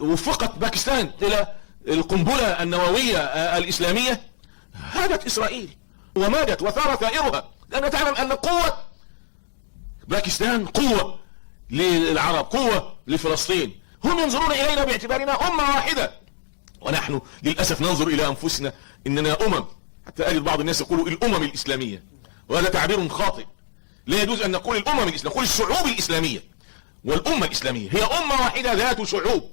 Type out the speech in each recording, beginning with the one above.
وفقت باكستان الى القنبلة النووية الاسلامية، هاجت اسرائيل ومادت وثار ثائرها، لأنها تعلم ان قوة باكستان قوة للعرب، قوة لفلسطين. هم ينظرون الينا باعتبارنا امة واحدة، ونحن للأسف ننظر الى انفسنا اننا حتى اجد بعض الناس يقولوا الامم الاسلامية، وهذا تعبير خاطئ. لا يجوز ان نقول الامم الاسلامية، نقول الشعوب الاسلامية. والامة الاسلامية هي امة واحدة ذات شعوب.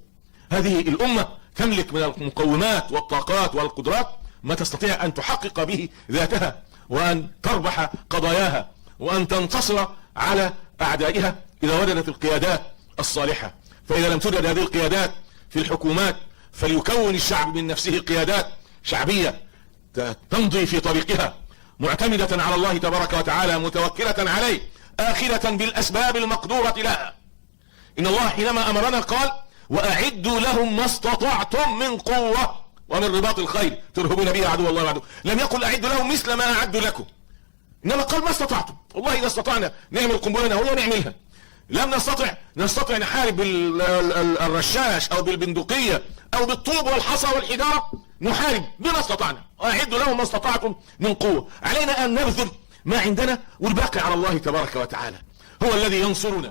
هذه الامة تملك من المقومات والطاقات والقدرات ما تستطيع ان تحقق به ذاتها، وان تربح قضاياها، وان تنتصر على اعدائها اذا وجدت القيادات الصالحة. فاذا لم توجد هذه القيادات في الحكومات، فليكون الشعب من نفسه قيادات شعبية تمضي في طريقها معتمدة على الله تبارك وتعالى، متوكلة عليه، آخذة بالأسباب المقدورة لها. إن الله حينما أمرنا قال: وأعدوا لهم ما استطعتم من قوة ومن رباط الخيل ترهبون به عدو الله وعدو. لم يقل أعدوا لهم مثل ما أعدوا لكم، إنما قال ما استطعتم. والله إذا استطعنا نعمل قنبلة نووية نعملها، لم نستطع نحارب بالرشاش أو بالبندقية أو بالطوب والحصى والحجارة، نحارب بما استطعنا. أعدوا لهم ما استطعتم من قوة. علينا أن نبذل ما عندنا، والباقي على الله تبارك وتعالى، هو الذي ينصرنا.